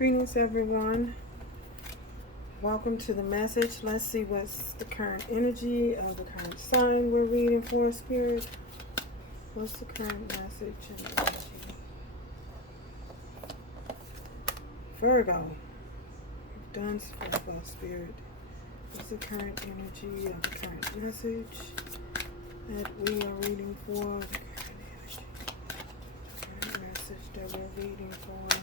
Greetings, everyone. Welcome to the message. Let's see what's the current energy of the current sign we're reading for, Spirit. What's the current message and energy? Virgo. We've done Virgo, Spirit. What's the current energy of the current message that we are reading for? The current energy. Current message that we're reading for.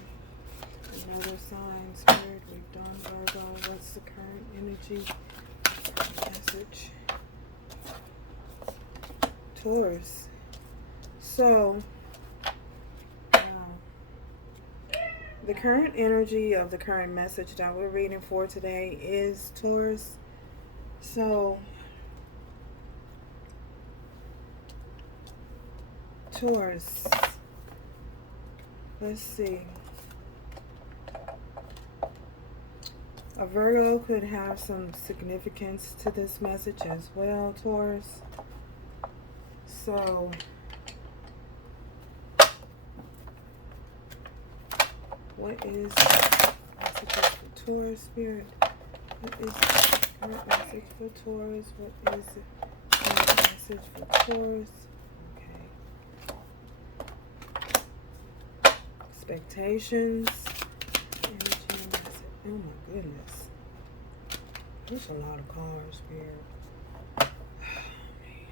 Another sign, Spirit, we've done Virgo. What's the current energy? Message. Taurus. So, the current energy of the current message that we're reading for today is Taurus. So, Taurus. Let's see. A Virgo could have some significance to this message as well, Taurus. So, what is messages for Taurus, Spirit? What is the current message for Taurus? What is the current message for Taurus? Okay. Expectations. Oh my goodness. There's a lot of cards here. Oh, man.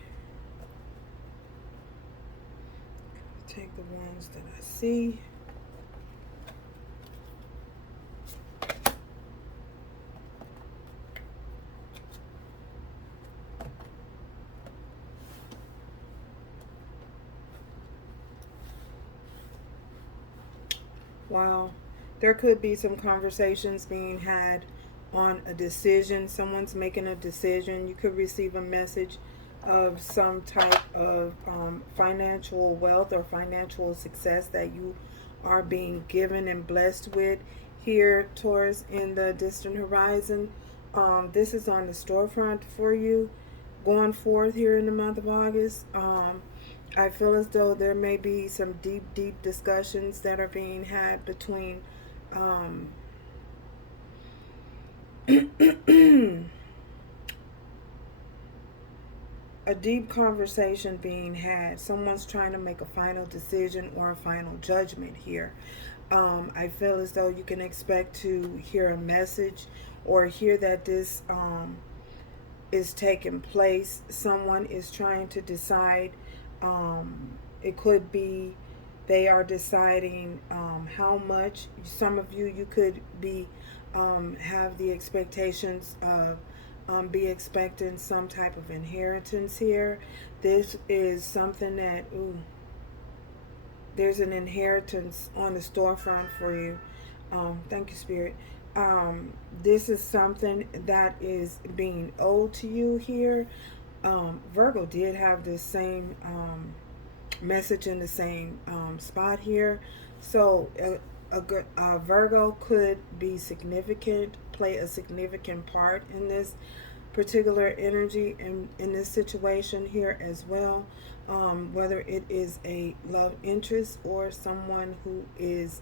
Take the ones that I see. Wow. There could be some conversations being had on a decision. Someone's making a decision. You could receive a message of some type of financial wealth or financial success that you are being given and blessed with here, Taurus, in the distant horizon. This is on the storefront for you going forth here in the month of August. I feel as though there may be some deep discussions that are being had between a deep conversation being had. Someone's trying to make a final decision or a final judgment here. I feel as though you can expect to hear a message or hear that this is taking place. Someone is trying to decide. It could be they are deciding how much. Some of you could be have the expectations of be expecting some type of inheritance here. This is something that there's an inheritance on the storefront for you. Thank you, Spirit. This is something that is being owed to you here. Virgo did have the same message in the same spot here. So a Virgo could be significant, play a significant part in this particular energy in this situation here as well. Whether it is a love interest or someone who is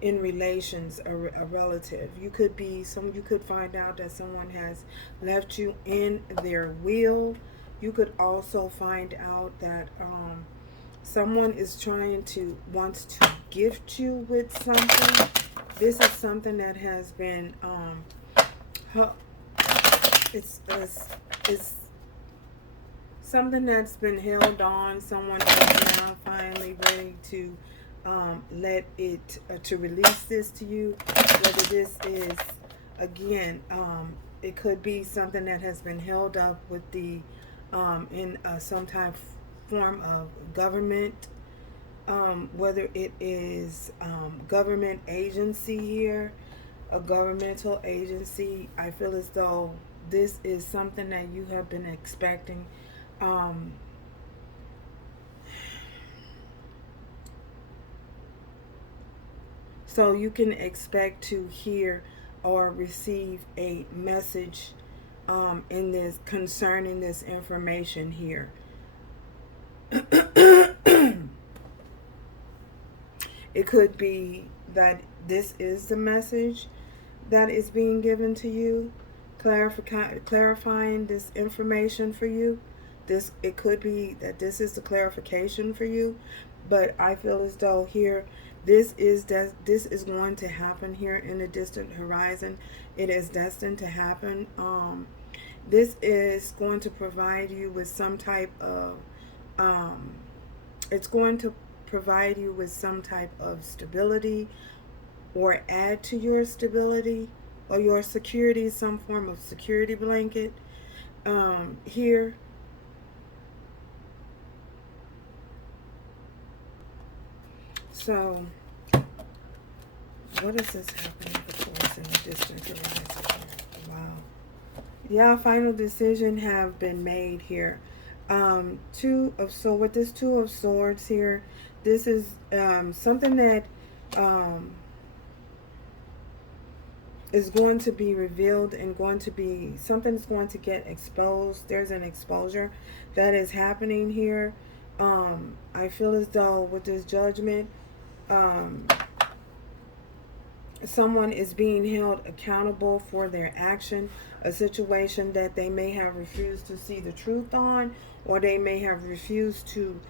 in relations, a relative. You could find out that someone has left you in their will. You could also find out that someone is wants to gift you with something. This is something that has been it's something that's been held on. Someone is now finally ready to let it to release this to you. Whether this is again, it could be something that has been held up with the in some type form of government, whether it is government agency here, a governmental agency. I feel as though this is something that you have been expecting. So you can expect to hear or receive a message in this concerning this information here. It could be that this is the message that is being given to you, clarifying this information for you. It could be that this is the clarification for you, but I feel as though here this is going to happen here in the distant horizon. It is destined to happen. This is going to provide you with some type of it's going to provide you with some type of stability, or add to your stability or your security, some form of security blanket here. So what is this happening for Taurus in the distant horizon? Wow. Yeah, final decision have been made here. With this Two of Swords here, this is something that is going to be revealed, and going to be something's going to get exposed. There's an exposure that is happening here. I feel as though with this Judgment, someone is being held accountable for their action, a situation that they may have refused to see the truth on, or they may have refused to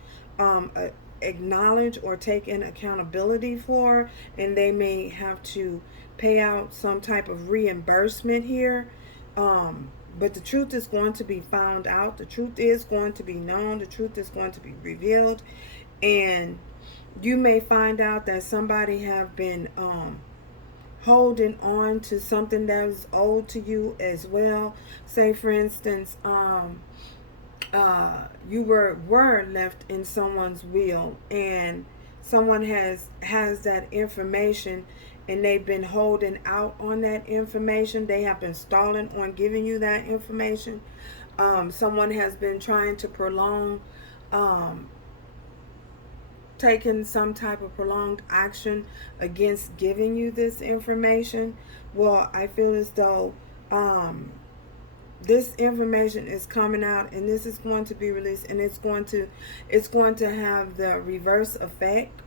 acknowledge or take in accountability for, and they may have to pay out some type of reimbursement here. But the truth is going to be found out. The truth is going to be known. The truth is going to be revealed. And you may find out that somebody have been holding on to something that was owed to you as well. Say, for instance, you were left in someone's will, and someone has that information, and they've been holding out on that information. They have been stalling on giving you that information. Someone has been trying to prolong, taking some type of prolonged action against giving you this information. Well, I feel as though this information is coming out, and this is going to be released, and it's going to have the reverse effect,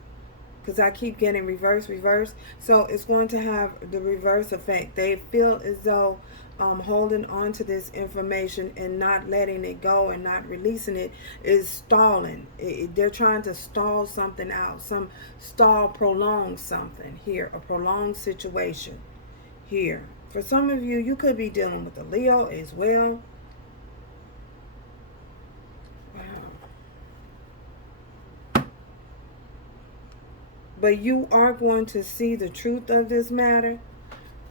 because I keep getting reverse. So it's going to have the reverse effect. They feel as though holding on to this information and not letting it go and not releasing it is stalling. They're trying to stall something out, prolong something here, a prolonged situation here. For some of you, you could be dealing with a Leo as well. But you are going to see the truth of this matter.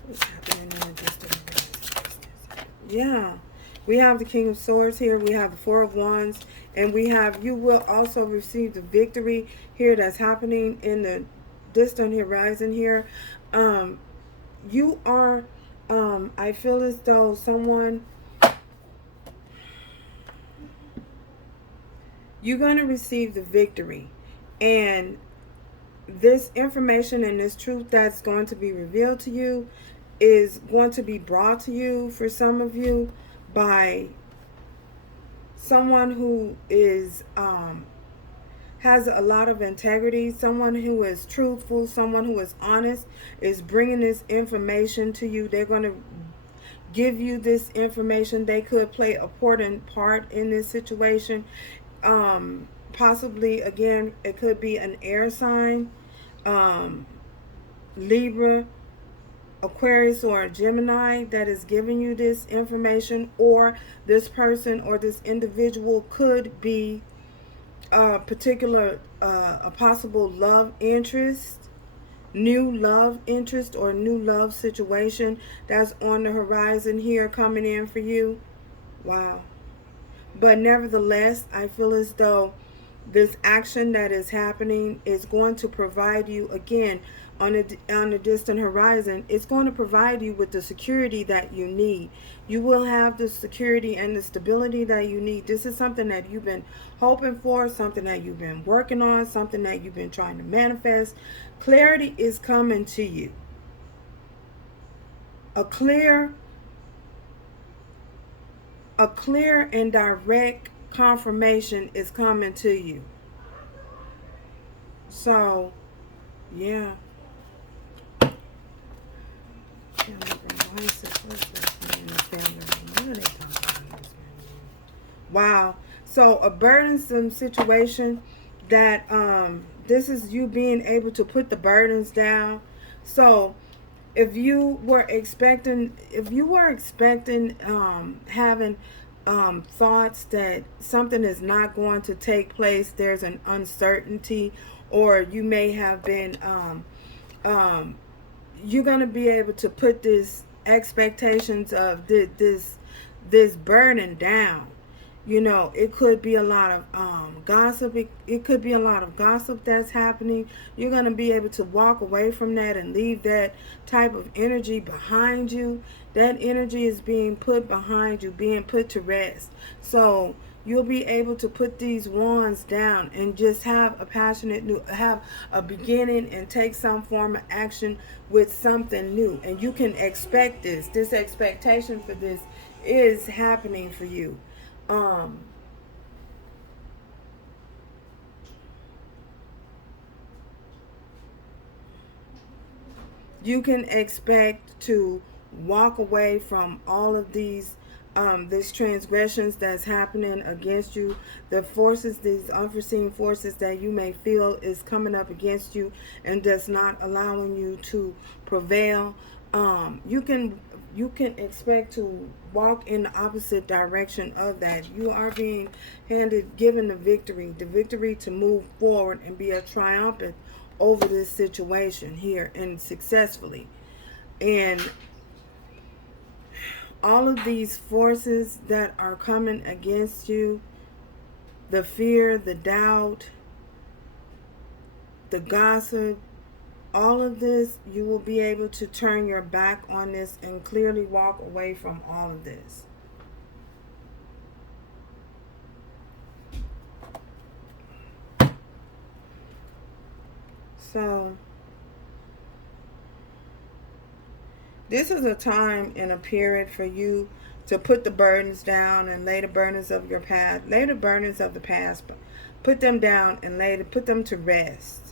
What's happening in the distance? Yeah. We have the King of Swords here. We have the Four of Wands. And we have, you will also receive the victory here that's happening in the distant horizon here. You are, I feel as though you're going to receive the victory. And this information and this truth that's going to be revealed to you is going to be brought to you, for some of you, by someone who is has a lot of integrity, someone who is truthful, someone who is honest, is bringing this information to you. They're going to give you this information. They could play a important part in this situation. Possibly, again, it could be an air sign, Libra, Aquarius, or a Gemini that is giving you this information. Or this person or this individual could be a particular, a possible love interest, new love interest, or new love situation that's on the horizon here coming in for you. Wow. But nevertheless, I feel as though this action that is happening is going to provide you, again, on the distant horizon, it's going to provide you with the security that you need. You will have the security and the stability that you need. This is something that you've been hoping for, something that you've been working on, something that you've been trying to manifest. Clarity is coming to you. A clear and direct confirmation is coming to you. So Yeah. Family mindset. What's this man? Family. What are they talking about? This man? Wow. So a burdensome situation that this is you being able to put the burdens down. So if you were expecting having thoughts that something is not going to take place, there's an uncertainty, or you may have been um, you're going to be able to put this expectations of this burden down. You know, it could be a lot of gossip. It could be a lot of gossip that's happening. You're going to be able to walk away from that and leave that type of energy behind you. That energy is being put behind you, being put to rest. So you'll be able to put these wands down and just have a passionate new, have a beginning and take some form of action with something new. And you can expect this expectation for this is happening for you. um you can expect to walk away from all of these transgressions that's happening against you, the forces, these unforeseen forces that you may feel is coming up against you and that's not allowing you to prevail. You can expect to walk in the opposite direction of that. You are being given the victory to move forward and be a triumphant over this situation here and successfully. And all of these forces that are coming against you, the fear, the doubt, the gossip, all of this, you will be able to turn your back on this and clearly walk away from all of this. So this is a time and a period for you to put the burdens down and lay the burdens of your past, lay the burdens of the past, put them down and put them to rest.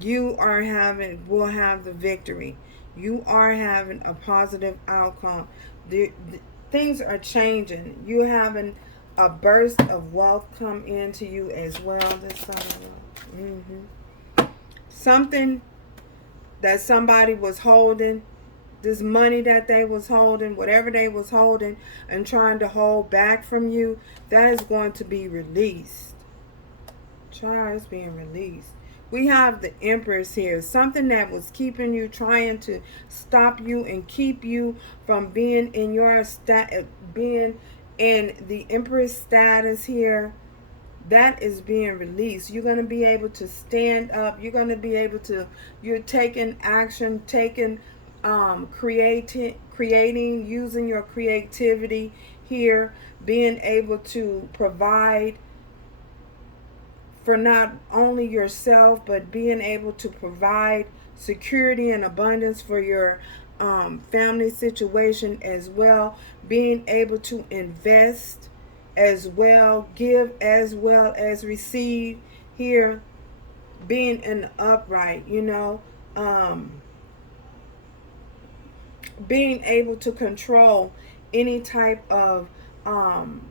You will have the victory. You are having a positive outcome. Things are changing. You having a burst of wealth come into you as well. Something that somebody was holding, this money that they was holding, whatever they was holding and trying to hold back from you, that is going to be released. Child, it's being released. We have the Empress here. Something that was keeping you, trying to stop you and keep you from being in being in the Empress status here. That is being released. You're going to be able to stand up. You're going to be able to, you're taking action, creating, using your creativity here, being able to provide for not only yourself, but being able to provide security and abundance for your family situation as well, being able to invest as well, give as well as receive here, being in the upright, being able to control any type of um,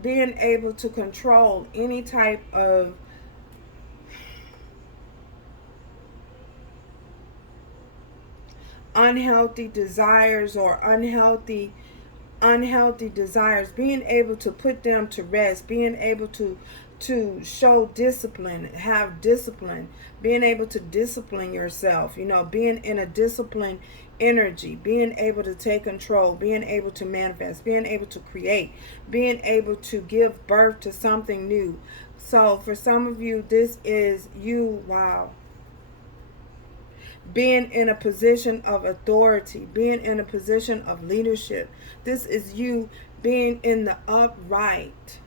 being able to control any type of unhealthy desires or unhealthy desires, being able to put them to rest, being able to show discipline, have discipline, being able to discipline yourself, being in a disciplined energy, being able to take control, being able to manifest, being able to create, being able to give birth to something new. So for some of you, this is you. Wow. Being in a position of authority, being in a position of leadership. This is you being in the upright,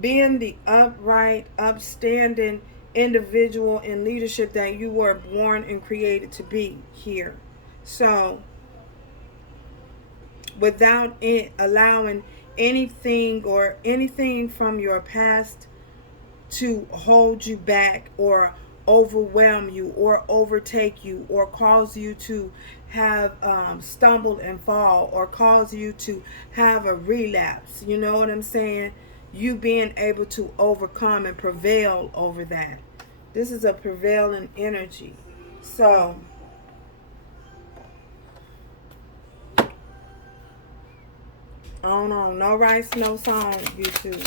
being the upright, upstanding individual in leadership that you were born and created to be here. So without it allowing anything or anything from your past to hold you back or overwhelm you or overtake you or cause you to have stumbled and fall or cause you to have a relapse. You know what I'm saying? You being able to overcome and prevail over that. This is a prevailing energy. So, no rice, no song, YouTube.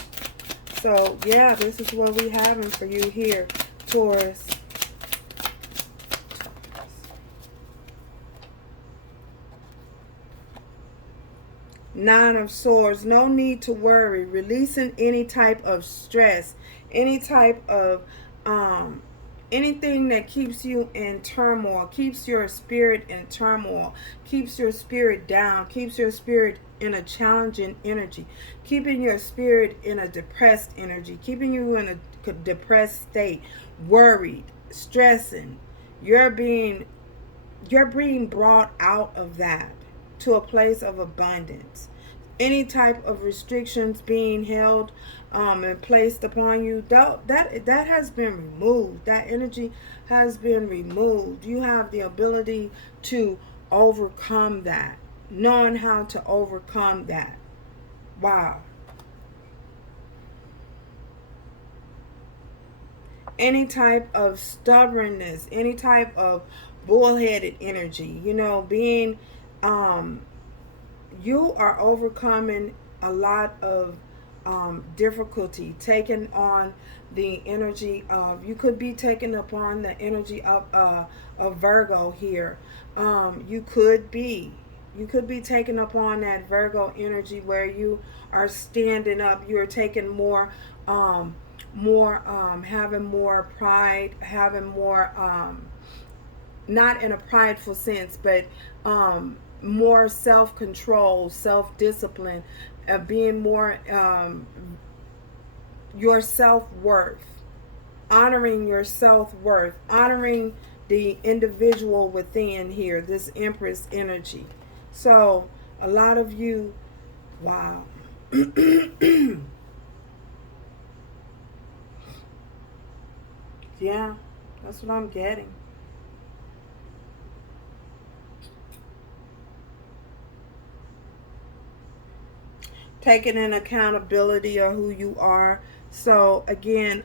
So, yeah, this is what we having for you here, Taurus. Nine of Swords. No need to worry. Releasing any type of stress, any type of anything that keeps you in turmoil, keeps your spirit in turmoil, keeps your spirit down, keeps your spirit in a challenging energy, keeping your spirit in a depressed energy, keeping you in a depressed state, worried, stressing. You're being brought out of that to a place of abundance. Any type of restrictions being held and placed upon you, that has been removed. That energy has been removed. You have the ability to overcome that, knowing how to overcome that. Wow. Any type of stubbornness, any type of bullheaded energy, being you are overcoming a lot of difficulty, taking on the energy of, you could be taking upon the energy of Virgo here. You could be taking upon that Virgo energy where you are standing up. You are taking having more pride, having more not in a prideful sense, but more self-control, self-discipline, being more your self-worth, honoring your self-worth, honoring the individual within here, this Empress energy. So a lot of you, wow. Yeah, that's what I'm getting. Taking an accountability of who you are. So again,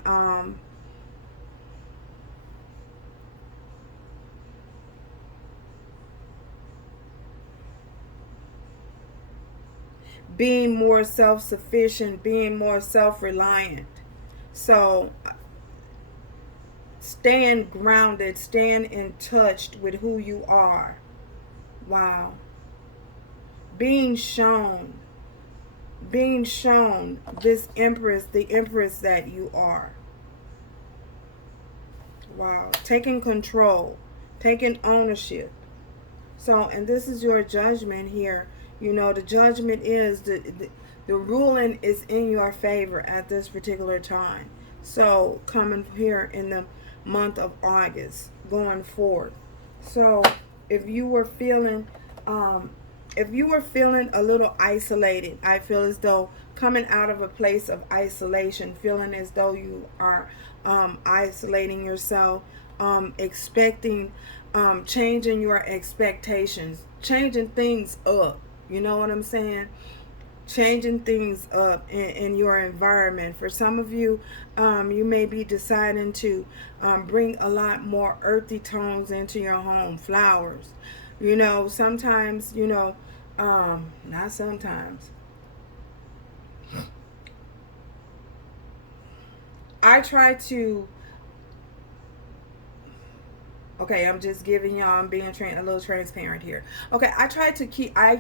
being more self-sufficient, being more self-reliant. So stand grounded, stand in touch with who you are. Wow. Being shown this Empress, the Empress that you are. Wow. Taking control, taking ownership. So, and this is your judgment here. The judgment is the ruling is in your favor at this particular time. So, coming here in the month of August, going forth. So, if you were feeling a little isolated, I feel as though coming out of a place of isolation, feeling as though you are isolating yourself, expecting, changing your expectations, changing things up. You know what I'm saying? Changing things up in your environment. For some of you, you may be deciding to bring a lot more earthy tones into your home. Flowers. Sometimes, not sometimes. I try to, okay, I'm just giving y'all, I'm being a little transparent here. Okay, I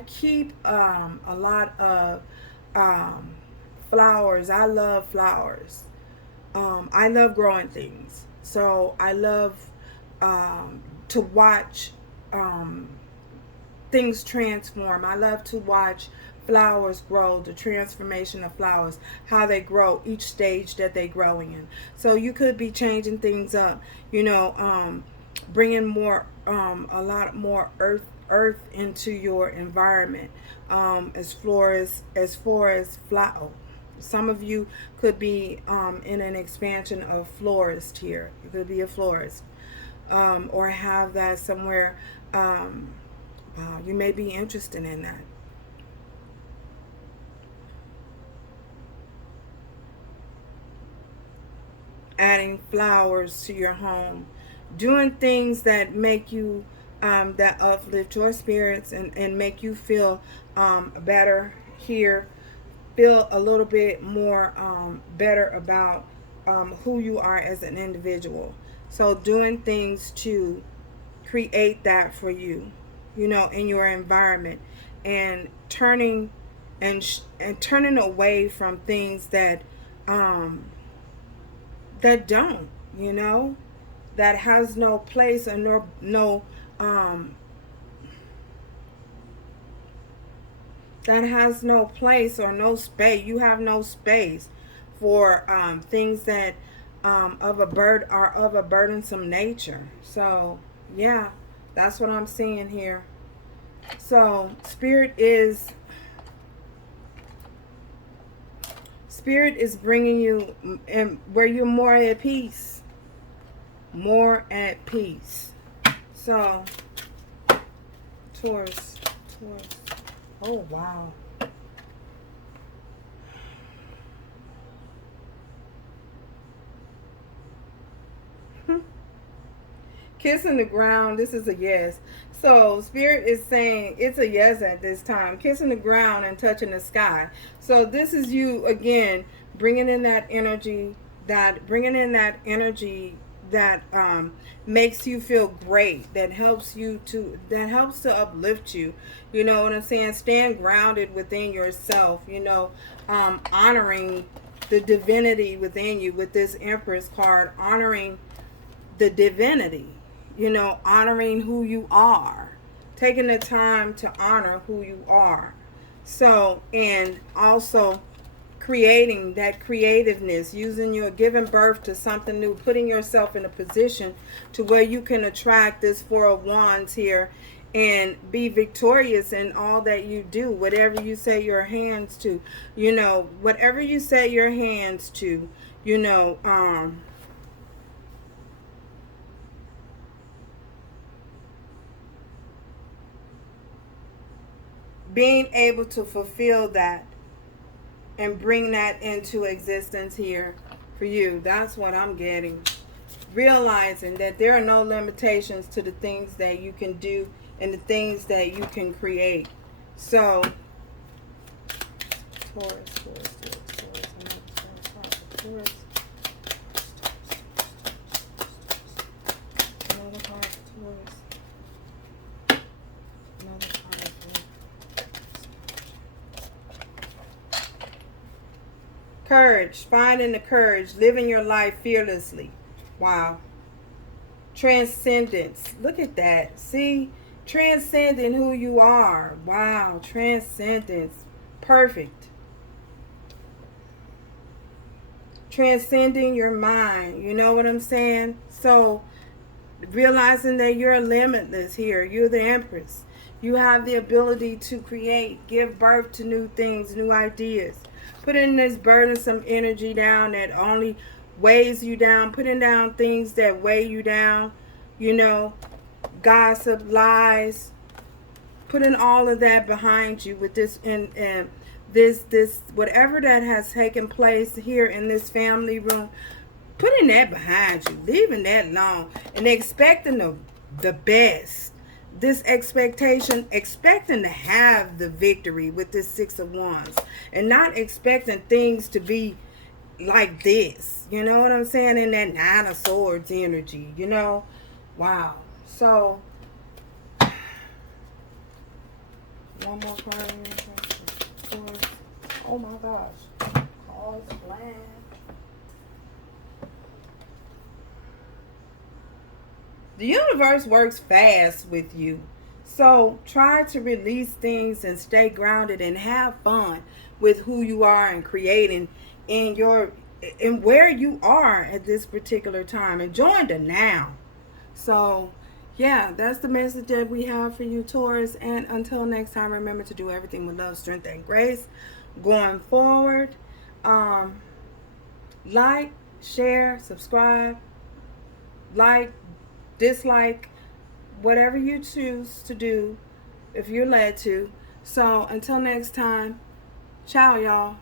keep a lot of flowers. I love flowers. I love growing things. So I love to watch things transform. I love to watch flowers grow, the transformation of flowers, how they grow, each stage that they grow in. So you could be changing things up, bringing more, a lot more earth into your environment. As far as flower, some of you could be in an expansion of florist here. You could be a florist, or have that somewhere. Wow, you may be interested in that. Adding flowers to your home, doing things that make you, that uplift your spirits and make you feel better here, feel a little bit more better about who you are as an individual. So doing things to create that for you, in your environment, and turning and turning away from things um, that don't, that has no place, or no that has no place or no space. You have no space for things that are of a burdensome nature. So yeah, that's what I'm seeing here. So spirit is bringing you and where you're more at peace, more at peace. So Taurus. Oh wow. Kissing the ground, this is a yes. So spirit is saying it's a yes at this time. Kissing the ground and touching the sky. So this is you again bringing in that energy, that makes you feel great, that helps to uplift you. You know what I'm saying? Stand grounded within yourself. Honoring the divinity within you with this Empress card, honoring the divinity, honoring who you are, taking the time to honor who you are. So, and also creating that creativeness, giving birth to something new, putting yourself in a position to where you can attract this Four of Wands here and be victorious in all that you do, whatever you say your hands to, whatever you say your hands to, being able to fulfill that and bring that into existence here for you. That's what I'm getting. Realizing that there are no limitations to the things that you can do and the things that you can create. So, Taurus. Courage, finding the courage, living your life fearlessly. Wow. Transcendence. Look at that. See? Transcending who you are. Wow. Transcendence. Perfect. Transcending your mind. You know what I'm saying? So, realizing that you're limitless here. You're the Empress. You have the ability to create, give birth to new things, new ideas. Putting this burdensome energy down that only weighs you down, putting down things that weigh you down, gossip, lies, putting all of that behind you with this and this whatever that has taken place here in this family room, putting that behind you, leaving that alone, and expecting the best. This expectation, expecting to have the victory with this Six of Wands, and not expecting things to be like this. You know what I'm saying? In that Nine of Swords energy, Wow. So, one more card. Oh my gosh. Cards flying. The universe works fast with you. So try to release things and stay grounded and have fun with who you are and creating in where you are at this particular time. Enjoy the now. So yeah, that's the message that we have for you, Taurus. And until next time, remember to do everything with love, strength, and grace. Going forward, um, like, share, subscribe, like, dislike, whatever you choose to do if you're led to. So until next time, ciao, y'all.